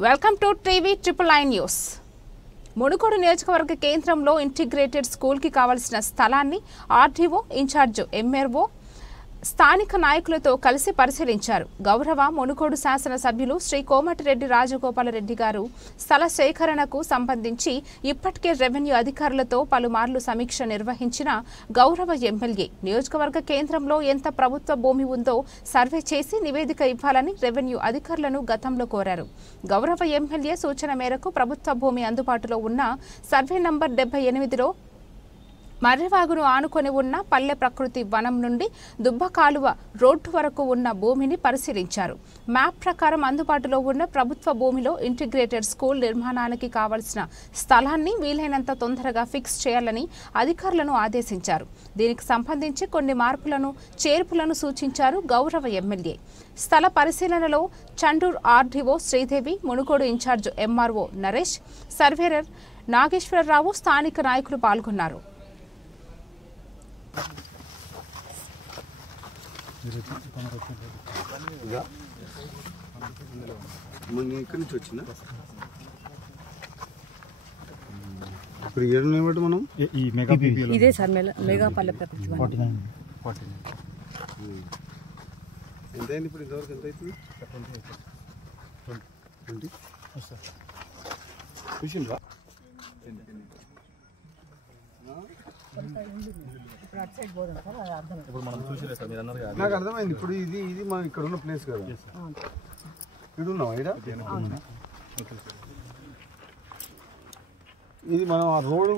Welcome to TV triple news. Munugode నియోజకవర్గ కేంద్రంలో integrated school కి కావాల్సిన స్థలాన్ని ఆర్డీఓ ఇన్ఛార్జ్ ఎంఆర్ఓ స్థానిక నాయకులతో కలిసి పరిశీలించారు. గౌరవ మునుగోడు శాసన సభ్యులు శ్రీ కోమటిరెడ్డి రాజగోపాలరెడ్డి గారు స్థల సేకరణకు సంబంధించి ఇప్పటికే రెవెన్యూ అధికారులతో పలుమార్లు సమీక్ష నిర్వహించిన గౌరవ ఎమ్మెల్యే నియోజకవర్గ కేంద్రంలో ఎంత ప్రభుత్వ భూమి ఉందో సర్వే చేసి నివేదిక ఇవ్వాలని రెవెన్యూ అధికారులను గతంలో కోరారు. గౌరవ ఎమ్మెల్యే సూచన మేరకు ప్రభుత్వ భూమి అందుబాటులో ఉన్న సర్వే నంబర్ 78లో మర్రివాగును ఆనుకొని ఉన్న పల్లె ప్రకృతి వనం నుండి దుబ్బ కాలువ రోడ్డు వరకు ఉన్న భూమిని పరిశీలించారు. మ్యాప్ ప్రకారం అందుబాటులో ఉన్న ప్రభుత్వ భూమిలో ఇంటిగ్రేటెడ్ స్కూల్ నిర్మాణానికి కావలసిన స్థలాన్ని వీలైనంత తొందరగా ఫిక్స్ చేయాలని అధికారులను ఆదేశించారు. దీనికి సంబంధించి కొన్ని మార్పులను చేర్పులను సూచించారు గౌరవ ఎమ్మెల్యే. స్థల పరిశీలనలో Chandur RDO Sridevi, Munugode in charge MRO Naresh, surveyor Nageswara Rao, స్థానిక నాయకులు పాల్గొన్నారు. ఇక్కడి నుంచి వచ్చిందా ఇప్పుడు ఏడు మనం ఈ మెగా ఇదే సార్ మెగా పల్లె ప్రకృతి ఎంత అయింది ఇప్పుడు ఇంతవరకు ఎంత అవుతుంది 20 చూసిండ్రా నాకు అర్థమైంది. ఇప్పుడు ఇది మనం ఇక్కడ ఉన్న ప్లేస్ కదా, ఇక్కడ ఉన్నాం ఇక్కడ. ఇది మనం ఆ రోడ్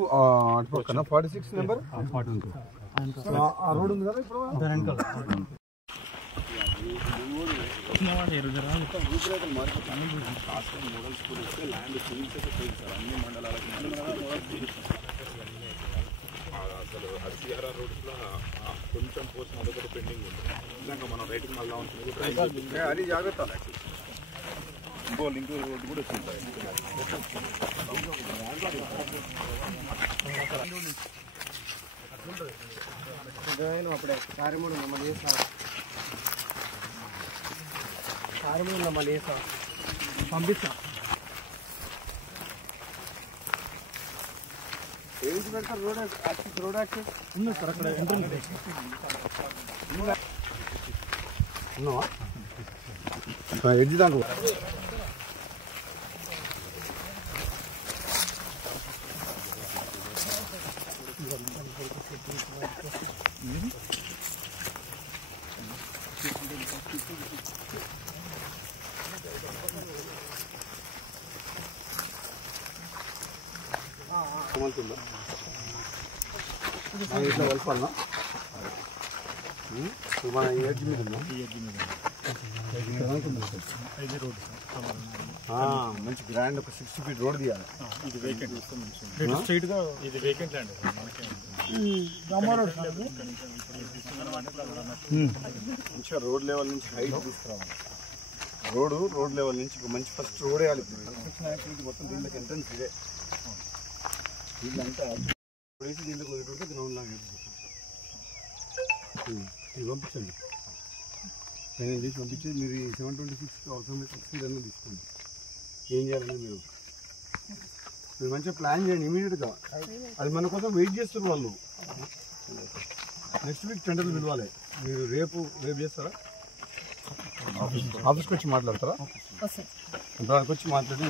అటు పక్కన 46 నెంబర్ ఆ రోడ్ ఉంది కదా ఇప్పుడు కొంచెం పోర్షన్ అదొకటి పెండింగ్ ఉంది. ఇంకా మనం రైట్కి మళ్ళీ ఉంటుంది. అది జాగ్రత్త. ఇంకో లింక్ రోడ్డు కూడా వచ్చింది. అప్పుడే కారమూడు మళ్ళీ కారమూడు మళ్ళీ పంపిస్తా. ఏంటి పెడతారు రోడ్ యాక్సెస్ ఉంది సార్ అక్కడ ఎంట్రన్స్ ఉన్నావా ఎడ్జి దాంట్లో ఇట్లా వెళ్ళిపోన్నా మన ఎడ్జ్ మీద ఉన్నా. మంచి గ్రాండ్ ఒక 60 feet రోడ్ తీయాలి. ఇది వేకెంట్ స్ట్రైట్ గా ఇది వేకెంట్ ల్యాండ్. మంచిగా రోడ్ లెవెల్ నుంచి హైట్ తీసుకురావాలి. రోడ్ లెవెల్ నుంచి మంచి ఫస్ట్ రోడ్ వేయాలి. మొత్తం దీనికి ఎంట్రన్స్ ఇదే. వీళ్ళంతా దీంట్లో కుదిరితే గ్రౌండ్ లాగా ఇది పంపించండి. నేను తీసి పంపించి మీరు 726 అవసరం అన్నీ తీసుకోండి. ఏం చేయాలని మీరు మంచిగా ప్లాన్ చేయండి ఇమీడియట్గా. అది మన కోసం వెయిట్ చేస్తున్నారు వాళ్ళు. నెక్స్ట్ వీక్ టెండర్లు పిలవాలి. మీరు రేపు చేస్తారా? ఆఫీస్కి వచ్చి మాట్లాడతారా? దానికి వచ్చి మాట్లాడి